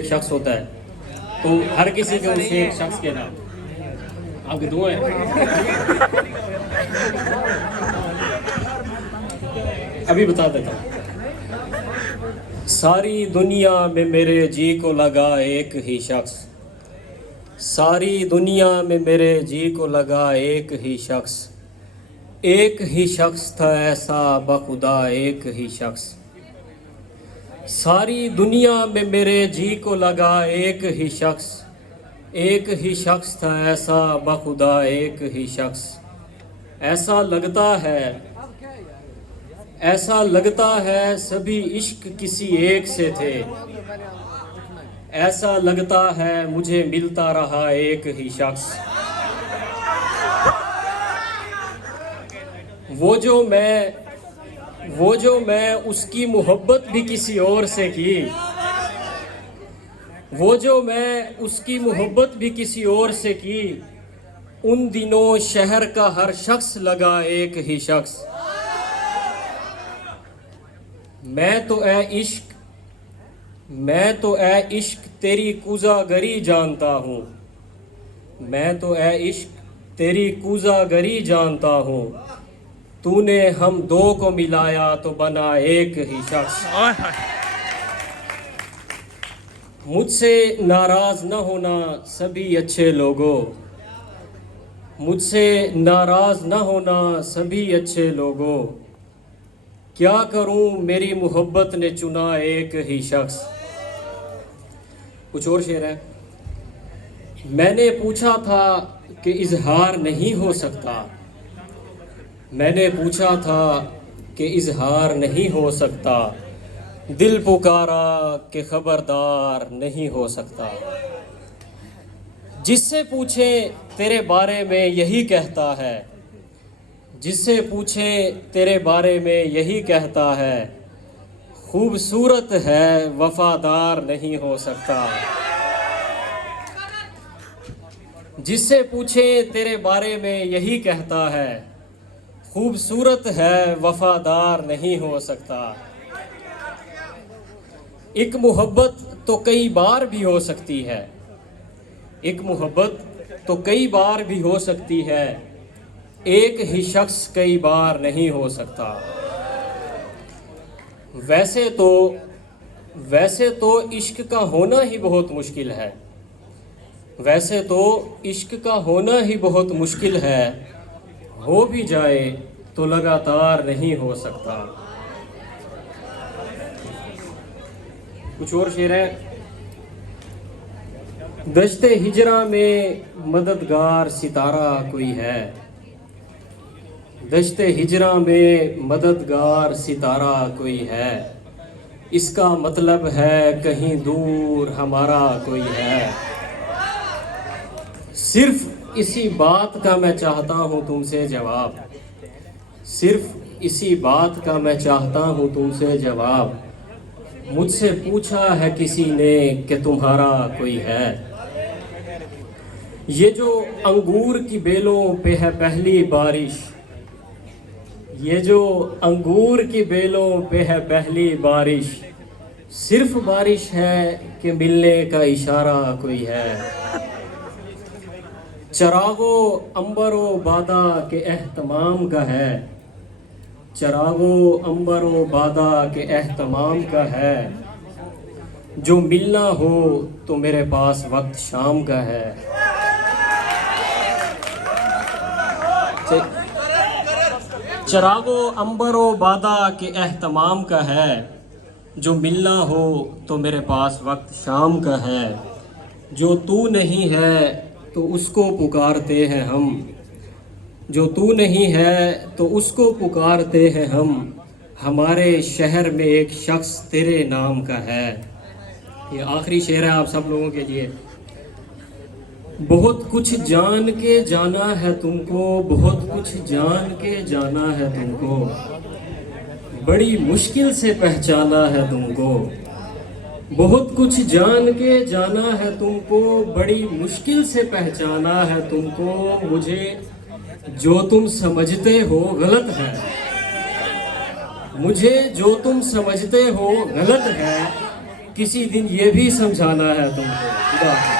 एक शख्स होता है, तो हर किसी के उस एक शख्स के नाम आपके दो हैं। अभी बता देता हूँ। सारी दुनिया में मेरे जी को लगा एक ही शख्स, सारी दुनिया में मेरे जी को लगा एक ही शख्स, एक ही शख्स था ऐसा बखुदा एक ही शख्स। सारी दुनिया में मेरे जी को लगा एक ही शख्स, एक ही शख्स था ऐसा बखुदा एक ही शख्स। ऐसा लगता है सभी इश्क किसी एक से थे, ऐसा लगता है मुझे मिलता रहा एक ही शख्स। वो जो मैं उसकी मोहब्बत भी किसी और से की, वो जो मैं उसकी मोहब्बत भी किसी और से की, उन दिनों शहर का हर शख्स लगा एक ही शख्स। मैं तो ए इश्क तेरी कूज़ागरी जानता हूँ, मैं तो ए इश्क तेरी कूज़ागरी जानता हूँ। तूने हम दो को मिलाया तो बना एक ही शख्स। मुझसे नाराज़ न होना सभी अच्छे लोगों, मुझसे नाराज़ न होना सभी अच्छे लोगों। क्या करूं मेरी मोहब्बत ने चुना एक ही शख्स। कुछ और शेर है। मैंने पूछा था कि इजहार नहीं हो सकता, मैंने पूछा था कि इजहार नहीं हो सकता। दिल पुकारा कि खबरदार नहीं हो सकता। जिससे पूछे तेरे बारे में यही कहता है, जिससे पूछे तेरे बारे में यही कहता है। खूबसूरत है वफादार नहीं हो सकता। जिससे पूछे तेरे बारे में यही कहता है, खूबसूरत है वफादार नहीं हो सकता। एक मोहब्बत तो कई बार भी हो सकती है, एक मोहब्बत तो कई बार भी हो सकती है, एक ही शख्स कई बार नहीं हो सकता। वैसे तो इश्क का होना ही बहुत मुश्किल है, वैसे तो इश्क का होना ही बहुत मुश्किल है। हो भी जाए तो लगातार नहीं हो सकता। कुछ और शेर है। दश्ते हिजरा में मददगार सितारा कोई है, दश्ते हिजरा में मददगार सितारा कोई है। इसका मतलब है कहीं दूर हमारा कोई है। सिर्फ इसी बात का मैं चाहता हूँ तुमसे जवाब, सिर्फ इसी बात का मैं चाहता हूँ तुमसे जवाब। मुझसे पूछा है किसी ने कि तुम्हारा कोई है। ये जो अंगूर की बेलों पे है पहली बारिश, ये जो अंगूर की बेलों पे है पहली बारिश। सिर्फ बारिश है कि मिलने का इशारा कोई है। चरागो अंबरो बादा के एहतमाम का है, चरागो अंबरो बादा के एहतमाम का है। जो मिलना हो तो मेरे पास वक्त शाम का है। चरागो अंबरो बादा के एहतमाम का है। जो मिलना हो तो मेरे पास वक्त शाम का है। जो तू नहीं है तो उसको पुकारते हैं हम, जो तू नहीं है तो उसको पुकारते हैं हम। हमारे शहर में एक शख्स तेरे नाम का है। ये आखिरी शेर है आप सब लोगों के लिए। बहुत कुछ जान के जाना है तुमको, बहुत कुछ जान के जाना है तुमको। बड़ी मुश्किल से पहचाना है तुमको। बहुत कुछ जान के जाना है तुमको, बड़ी मुश्किल से पहचाना है तुमको। मुझे जो तुम समझते हो गलत है, मुझे जो तुम समझते हो गलत है। किसी दिन ये भी समझाना है तुमको। खुदा